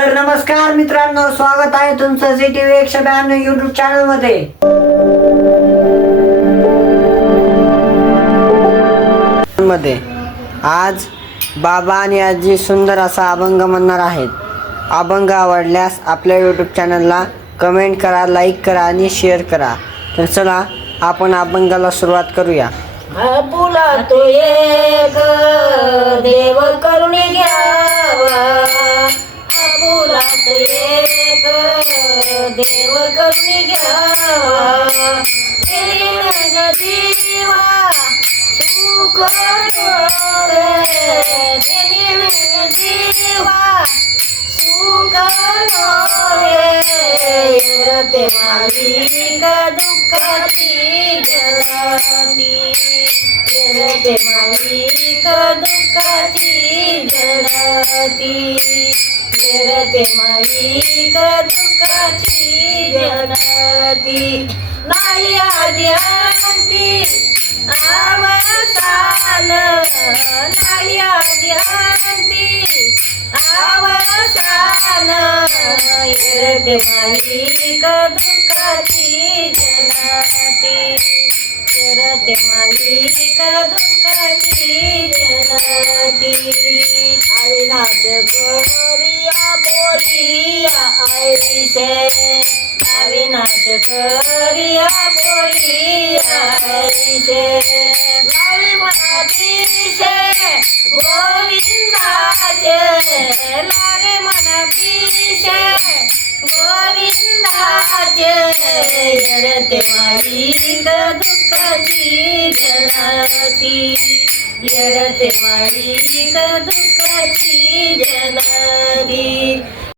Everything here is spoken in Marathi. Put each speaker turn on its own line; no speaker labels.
तर नमस्कार मित्रांनो स्वागत आहे तुमचं सी टी व्ही एकशे ब्याण्णव युट्यूब चॅनलमध्ये. मध्ये आज बाबा आणि आजी सुंदर असा अभंग म्हणणार आहेत. अभंग आवडल्यास आपल्या यूट्यूब चॅनलला कमेंट करा लाईक करा आणि शेअर करा. तर चला आपण अभंगाला सुरुवात करूया.
आपुला एक देव करुणी घ्यावा जीवा सुख रे जीवा सुख रे ते दुःखाची जनाती ते दुःखाची फिरते मालिक दुःखाची जनती नाही आद्यांती आवसान. नाही आद्यांती आवसान. फिरते येते मालिक दुःखाची जनाती રતે માલિક દુઃખી જનતી અવિનાશ કરિયા બોલિયા આવી છે અવિનાશ કરિયા બોલિયા આવી છે નવી મનાતી છે ગોવિંદા છે दुःखाची जनाती यरते मालिक दुःखाची जनाती